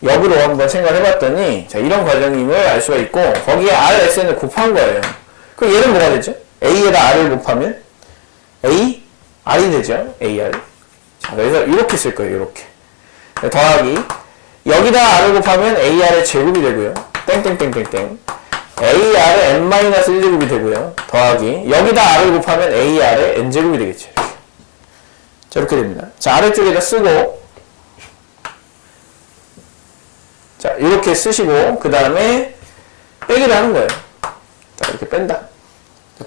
역으로 한번 생각을 해봤더니 자, 이런 과정임을 알 수가 있고 거기에 RSN을 곱한 거예요. 그럼 얘는 뭐가 되죠? A에다 R을 곱하면 A, R이 되죠. AR. 자, 그래서 이렇게 쓸 거예요. 이렇게. 더하기 여기다 R을 곱하면 AR의 제곱이 되고요. 땡땡땡땡땡 AR의 n-1제곱이 되고요. 더하기 여기다 R을 곱하면 AR의 n제곱이 되겠죠. 이렇게. 자, 이렇게 됩니다. 자, 아래쪽에다 쓰고 자, 이렇게 쓰시고 그 다음에 빼기를 하는 거예요. 자, 이렇게 뺀다.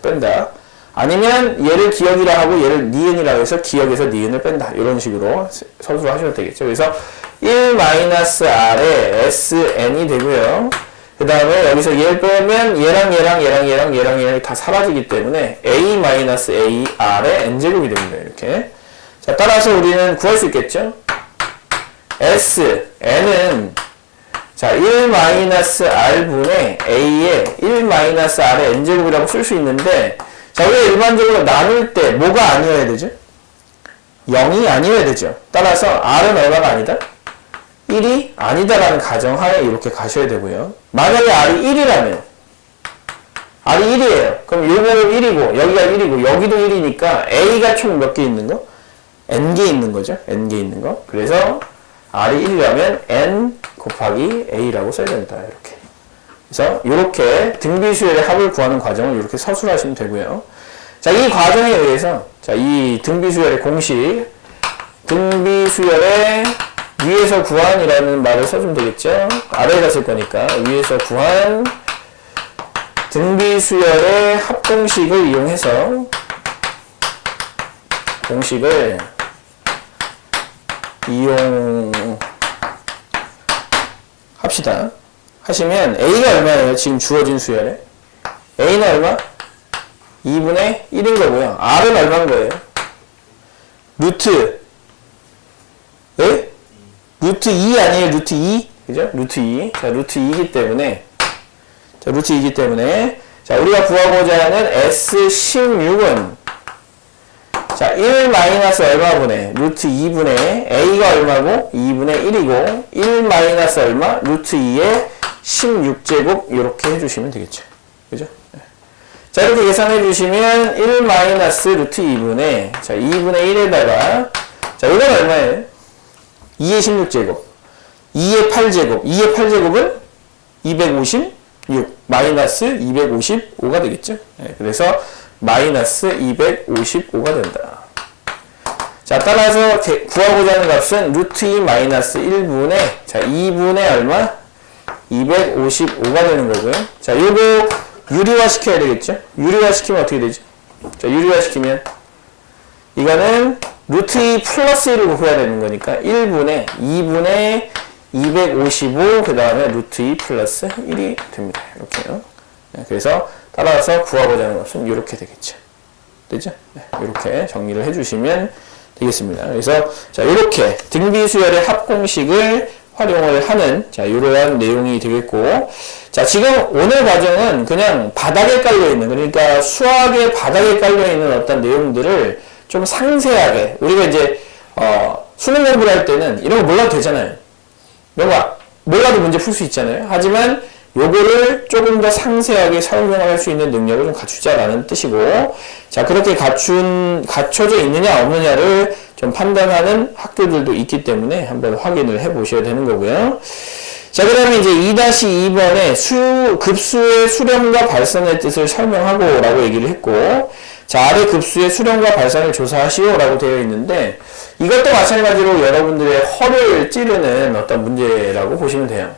뺀다. 아니면 얘를 기억이라 하고 얘를 니은이라고 해서 기억에서 니은을 뺀다. 이런 식으로 서술을 하시면 되겠죠. 그래서 1-R의 SN이 되고요. 그 다음에 여기서 얘를 빼면 얘랑 다 사라지기 때문에 A-AR의 N제곱이 됩니다. 이렇게. 자, 따라서 우리는 구할 수 있겠죠? N은 자, 1-R분의 A에 1-R의 N제곱이라고 쓸 수 있는데, 자, 우리가 일반적으로 나눌 때 뭐가 아니어야 되죠? 0이 아니어야 되죠. 따라서 R은 얼마가 아니다? 1이 아니다라는 가정하에 이렇게 가셔야 되고요. 만약에 R이 1이라면, R이 1이에요. 그럼 요거는 1이고, 여기가 1이고, 여기도 1이니까 A가 총 몇 개 있는 거? N개 있는 거죠. N개 있는 거. 그래서 R이 1이라면 N 곱하기 A라고 써야 된다. 이렇게. 그래서 이렇게 등비수열의 합을 구하는 과정을 이렇게 서술하시면 되고요. 자, 이 과정에 의해서 자, 이 등비수열의 공식, 등비수열의 위에서 구한이라는 말을 써주면 되겠죠. 아래에다 쓸 거니까 위에서 구한 등비수열의 합공식을 이용해서 공식을 이용합시다. 하시면 A가 얼마예요? 지금 주어진 수열에 A는 얼마? 2분의 1인 거고요. R은 얼마인 거예요? 루트 예? 루트 2 아니에요? 루트 2? 그죠? 루트 2. 자, 루트 2이기 때문에 자, 우리가 구하고자 하는 S16은 자, 1 마이너스 얼마분의 루트 2분의 A가 얼마고 2분의 1이고 1 마이너스 얼마? 루트 2의 16제곱 이렇게 해주시면 되겠죠. 그죠? 자, 이렇게 계산해 주시면 1 마이너스 루트 2분의 자, 2분의 1에다가 자, 이건 얼마예요? 2의 16제곱 2의 8제곱 2의 8제곱은 256 마이너스 255가 되겠죠. 네, 그래서 마이너스 255가 된다. 자, 따라서 구하고자 하는 값은 루트 2 마이너스 1분의 자, 2분의 얼마? 255가 되는 거고요. 자, 요거 유리화 시켜야 되겠죠? 유리화 시키면 어떻게 되죠? 자, 유리화 시키면 이거는 루트 2 플러스 1을 구해야 되는 거니까 1분의 2분의 255 그 다음에 루트 2 플러스 1이 됩니다. 이렇게요. 네, 그래서 따라서 구하고자 하는 것은 이렇게 되겠죠. 되죠? 네, 이렇게 정리를 해주시면 되겠습니다. 그래서 자, 이렇게 등비수열의 합공식을 활용을 하는 자, 이러한 내용이 되겠고, 자, 지금 오늘 과정은 그냥 바닥에 깔려 있는, 그러니까 수학의 바닥에 깔려 있는 어떤 내용들을 좀 상세하게 우리가 이제 수능 공부를 할 때는 이런 거 몰라도 되잖아요. 이런 거 몰라도 문제 풀 수 있잖아요. 하지만 요거를 조금 더 상세하게 설명할 수 있는 능력을 좀 갖추자라는 뜻이고, 자, 그렇게 갖춰져 있느냐 없느냐를 좀 판단하는 학교들도 있기 때문에 한번 확인을 해 보셔야 되는 거고요. 자, 그러면 이제 2-2번에 급수의 수렴과 발산의 뜻을 설명하고 라고 얘기를 했고, 자, 아래 급수의 수렴과 발산을 조사하시오 라고 되어 있는데, 이것도 마찬가지로 여러분들의 허를 찌르는 어떤 문제라고 보시면 돼요.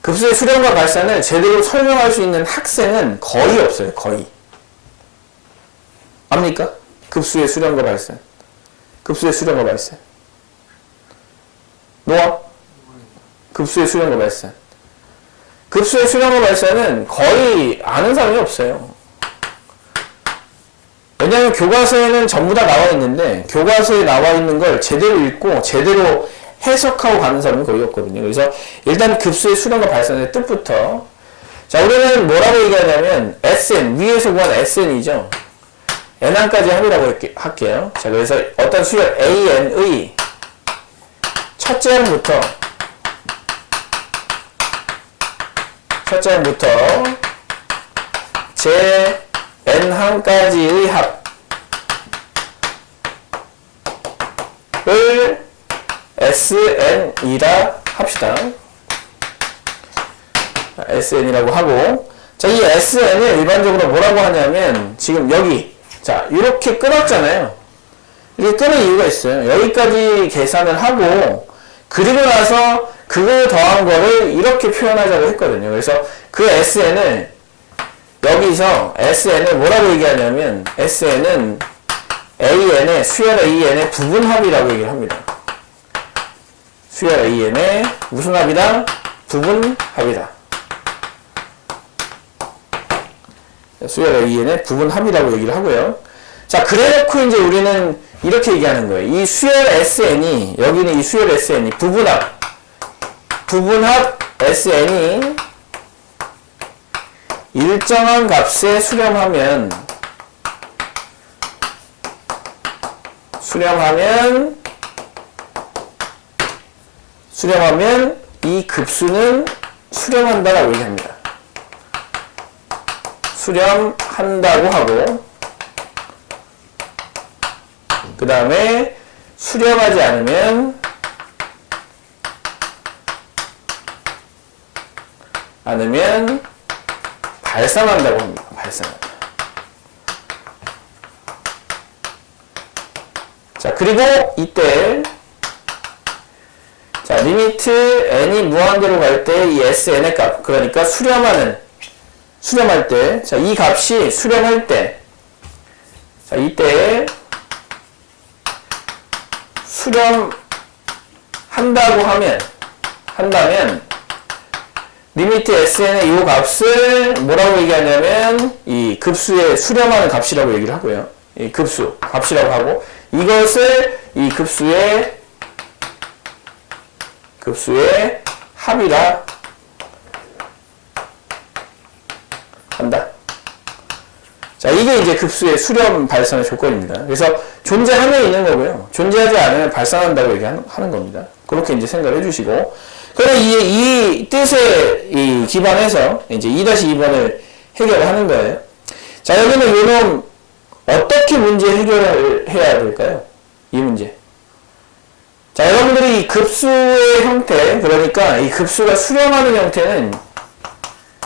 급수의 수렴과 발산을 제대로 설명할 수 있는 학생은 거의 없어요. 거의. 압니까? 급수의 수렴과 발산. 급수의 수렴과 발산. 노아? 급수의 수렴과 발산. 급수의 수렴과 발산은 거의 아는 사람이 없어요. 왜냐하면 교과서에는 전부 다 나와 있는데 교과서에 나와 있는 걸 제대로 읽고 제대로 해석하고 가는 사람은 거의 없거든요. 그래서 일단 급수의 수렴과 발산의 뜻부터, 자, 우리는 뭐라고 얘기하냐면 Sn, 위에서 구한 Sn이죠. N항까지 합이라고 할게요. 자, 그래서 어떤 수열 An의 첫째 항부터 제 N항까지의 합을 SN이라 합시다. SN이라고 하고, 자, 이 SN을 일반적으로 뭐라고 하냐면, 지금 여기, 자, 이렇게 끊었잖아요. 이렇게 끊은 이유가 있어요. 여기까지 계산을 하고, 그리고 나서 그거 더한 거를 이렇게 표현하자고 했거든요. 그래서 그 SN을, 여기서 SN을 뭐라고 얘기하냐면, SN은 AN의, 수열 AN의 부분합이라고 얘기를 합니다. 수열 AN의 무슨 합이다? 부분합이다. 수열 AN의 부분합이라고 얘기를 하고요. 자, 그래놓고 이제 우리는 이렇게 얘기하는 거예요. 이 수열 SN이, 여기는 이 수열 SN이 부분합 SN이 일정한 값에 수렴하면 이 급수는 수렴한다라고 얘기합니다. 수렴한다고 하고, 그 다음에 수렴하지 않으면 발산한다고 합니다. 발산한다. 자, 그리고 이때 자, 리미트 n이 무한대로 갈 때 이 sn의 값, 그러니까 수렴할 때, 자, 이 값이 수렴할 때, 자, 이때 수렴한다고 한다면 리미트 sn의 이 값을 뭐라고 얘기하냐면 이 급수의 수렴하는 값이라고 얘기를 하고요. 이 급수 값이라고 하고, 이것을 이 급수의 합이라 한다. 자, 이게 이제 급수의 수렴 발산의 조건입니다. 그래서 존재하면 있는 거고요. 존재하지 않으면 발산한다고 얘기하는 겁니다. 그렇게 이제 생각을 해주시고, 그럼 이 뜻에 기반해서 이제 2-2번을 해결하는 거예요. 자, 여기는 요놈 어떻게 문제 해결을 해야 될까요? 이 문제. 자, 여러분들이 이 급수의 형태, 그러니까 이 급수가 수렴하는 형태는,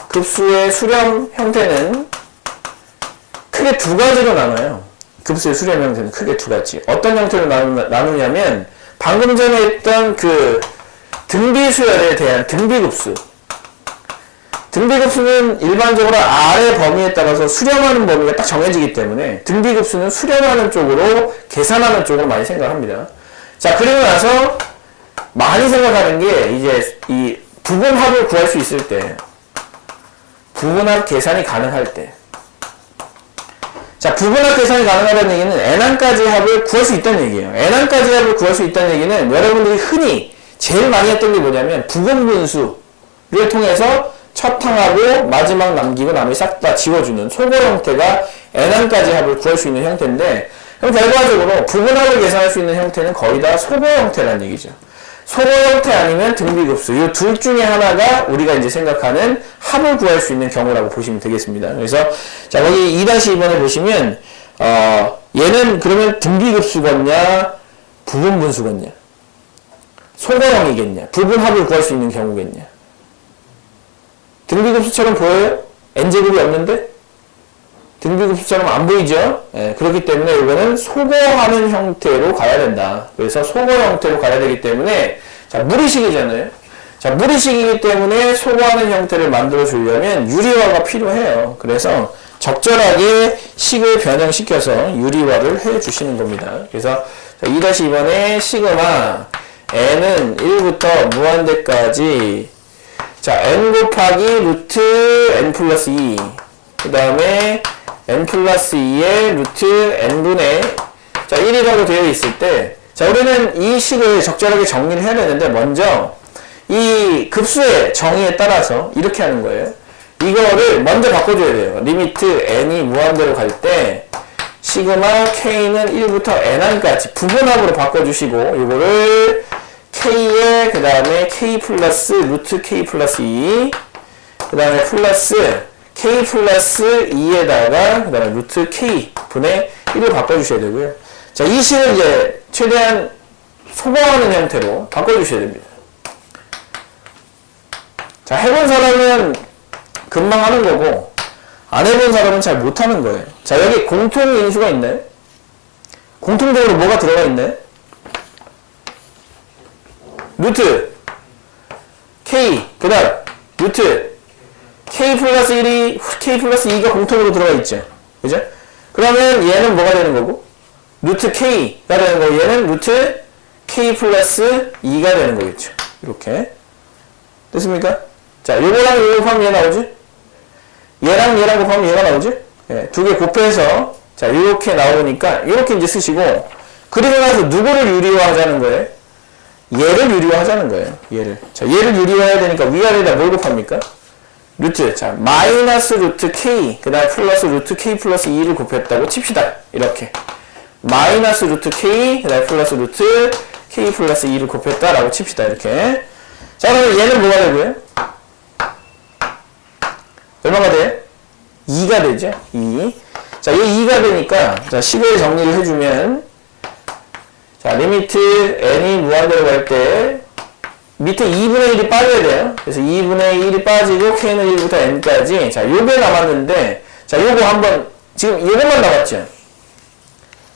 급수의 수렴 형태는 크게 두 가지로 나눠요. 급수의 수렴 형태는 크게 두 가지. 어떤 형태로 나누냐면, 방금 전에 했던 그 등비수열에 대한 등비급수. 등비급수는 일반적으로 R의 범위에 따라서 수렴하는 범위가 딱 정해지기 때문에 등비급수는 수렴하는 쪽으로, 계산하는 쪽으로 많이 생각합니다. 자, 그리고 나서 많이 생각하는 게 이제 이 부분합을 구할 수 있을 때, 부분합 계산이 가능할 때. 자, 부분합 계산이 가능하다는 얘기는 n항까지 합을 구할 수 있다는 얘기예요. n항까지 합을 구할 수 있다는 얘기는 여러분들이 흔히 제일 많이 했던 게 뭐냐면 부분분수를 통해서 첫 항하고 마지막 남기고 나머지 싹 다 지워주는 소거 형태가 n항까지 합을 구할 수 있는 형태인데, 그럼 결과적으로 부분합을 계산할 수 있는 형태는 거의 다 소거 형태라는 얘기죠. 소거 형태 아니면 등비급수, 이 둘 중에 하나가 우리가 이제 생각하는 합을 구할 수 있는 경우라고 보시면 되겠습니다. 그래서 자, 거기 2-2번에 보시면 얘는 그러면 등비급수겠냐 부분분수겠냐, 소거형이겠냐, 부분합을 구할 수 있는 경우겠냐. 등비급수처럼 보여요? n제곱이 없는데? 등비급수처럼 안 보이죠? 예, 그렇기 때문에 이거는 소거하는 형태로 가야 된다. 그래서 소거 형태로 가야 되기 때문에, 자, 무리식이잖아요. 자, 무리식이기 때문에 소거하는 형태를 만들어 주려면 유리화가 필요해요. 그래서 적절하게 식을 변형시켜서 유리화를 해 주시는 겁니다. 그래서 2-2번에 시그마 n은 1부터 무한대까지, 자, n 곱하기 루트 n 플러스 2, 그 다음에 n 플러스 2의 루트 n분의, 자, 1이라고 되어 있을 때, 자, 우리는 이 식을 적절하게 정리를 해야 되는데, 먼저 이 급수의 정의에 따라서 이렇게 하는 거예요. 이거를 먼저 바꿔줘야 돼요. 리미트 n이 무한대로 갈 때 시그마 k는 1부터 n항까지 부분합으로 바꿔주시고, 이거를 k에 그 다음에 k 플러스 루트 k 플러스 2, 그 다음에 플러스 k 플러스 2에다가 그 다음에 루트 k 분의 1을 바꿔주셔야 되고요. 자, 이 식을 이제 최대한 소거하는 형태로 바꿔주셔야 됩니다. 자, 해본 사람은 금방 하는 거고, 안 해본 사람은 잘 못하는 거예요. 자, 여기 공통인수가 있나요? 공통적으로 뭐가 들어가 있나요? 루트 k, 그 다음 루트 k 플러스 1이 k 플러스 2가 공통으로 들어가 있죠. 그죠? 그러면 얘는 뭐가 되는 거고? 루트 k가 되는 거고, 얘는 루트 k 플러스 2가 되는 거겠죠. 이렇게. 됐습니까? 자, 요거랑 요거 곱하면 얘 나오지? 얘랑 곱하면 얘가 나오지? 예, 두 개 곱해서, 자, 이렇게 나오니까 이렇게 이제 쓰시고, 그리고 나서 누구를 유리화하자는 거예요? 얘를 유리화하자는 거예요. 얘를. 자, 얘를 유리화해야 되니까 위아래에다 뭘 곱합니까? 루트. 자, 마이너스 루트 k, 그 다음 플러스 루트 k 플러스 2를 곱했다고 칩시다. 이렇게. 마이너스 루트 k, 그 다음 플러스 루트 k 플러스 2를 곱했다라고 칩시다. 이렇게. 자, 그러면 얘는 뭐가 되고요? 얼마가 돼? 2가 되죠? 2. 자, 이 2가 되니까, 자, 식을 정리를 해주면, 자, 리미트 n이 무한대로 갈 때, 밑에 2분의 1이 빠져야 돼요. 그래서 2분의 1이 빠지고, k는 1부터 n까지. 자, 요게 남았는데, 자, 요거 한번, 지금 요것만 남았죠?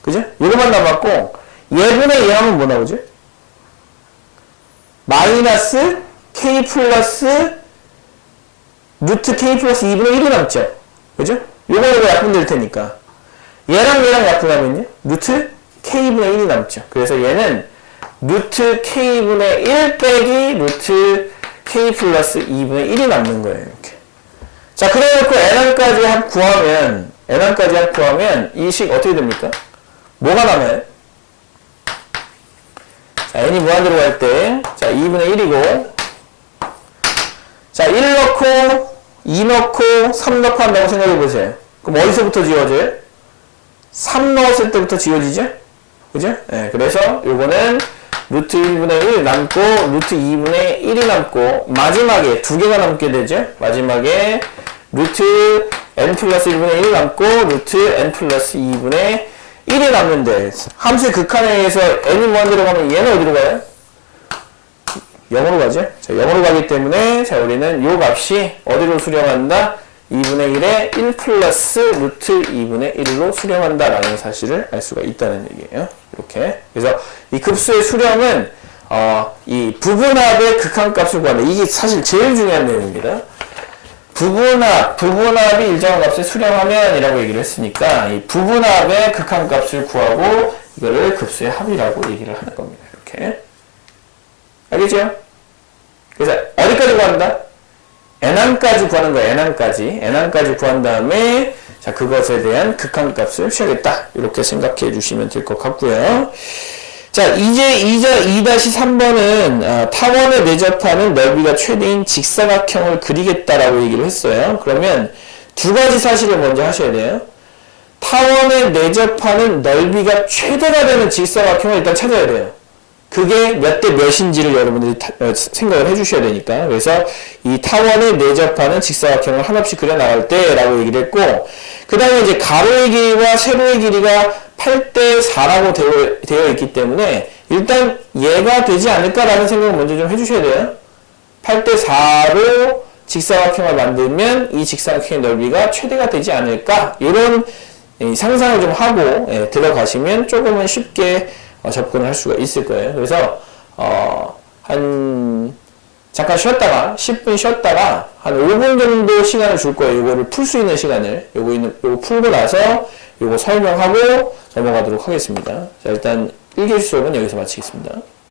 그죠? 요것만 남았고, 얘분의 얘 하면 뭐 나오죠? 마이너스 k 플러스 루트 k 플러스 2분의 1이 남죠? 그죠? 요거 약분될 테니까. 얘랑 약분하면요? 루트 k분의 1이 남죠. 그래서 얘는 루트 k분의 1 빼기 루트 k 플러스 2분의 1이 남는 거예요. 이렇게. 자, 그래놓고 n항까지 합 구하면 이 식 어떻게 됩니까? 뭐가 남아요? 자, n이 무한대로 갈 때, 자, 2분의 1이고, 자, 1 넣고, 2 넣고, 3 넣고 한다고 생각해 보세요. 그럼 어디서부터 지워져요? 3 넣었을 때부터 지워지죠? 그죠? 네, 그래서 요거는 루트 1분의 1 남고, 루트 2분의 1이 남고, 마지막에 두 개가 남게 되죠? 마지막에 루트 n 플러스 1분의 1이 남고, 루트 n 플러스 2분의 1이 남는데, 함수의 극한에 의해서 n이 무한대로 가면 얘는 어디로 가요? 0으로 가죠? 자, 0으로 가기 때문에, 자, 우리는 요 값이 어디로 수렴한다? 2분의 1에 1 플러스 루트 2분의 1로 수렴한다 라는 사실을 알 수가 있다는 얘기예요. 이렇게. 그래서 이 급수의 수렴은, 이 부분합의 극한값을 구한다. 이게 사실 제일 중요한 내용입니다. 부분합이 일정한 값을 수렴하면 이라고 얘기를 했으니까, 이 부분합의 극한값을 구하고, 이거를 급수의 합이라고 얘기를 하는 겁니다. 이렇게. 알겠죠? 그래서 어디까지 구한다? n항까지 구하는 거야. n항까지 구한 다음에 자, 그것에 대한 극한값을 취하겠다. 이렇게 생각해 주시면 될 것 같고요. 자, 이제 2-3번은 타원에 내접하는 넓이가 최대인 직사각형을 그리겠다라고 얘기를 했어요. 그러면 두 가지 사실을 먼저 하셔야 돼요. 타원에 내접하는 넓이가 최대가 되는 직사각형을 일단 찾아야 돼요. 그게 몇 대 몇인지를 여러분들이 생각을 해주셔야 되니까. 그래서 이 타원에 내접하는 직사각형을 한없이 그려나갈 때 라고 얘기를 했고, 그 다음에 이제 가로의 길이와 세로의 길이가 8대 4라고 되어 있기 때문에 일단 얘가 되지 않을까라는 생각을 먼저 좀 해주셔야 돼요. 8대 4로 직사각형을 만들면 이 직사각형의 넓이가 최대가 되지 않을까, 이런 상상을 좀 하고 들어가시면 조금은 쉽게 접근을 할 수가 있을 거예요. 그래서 잠깐 쉬었다가 10분 쉬었다가 한 5분 정도 시간을 줄 거예요. 이거를 풀 수 있는 시간을. 요거 풀고 나서 요거 설명하고 넘어가도록 하겠습니다. 자, 일단 1교시 수업은 여기서 마치겠습니다.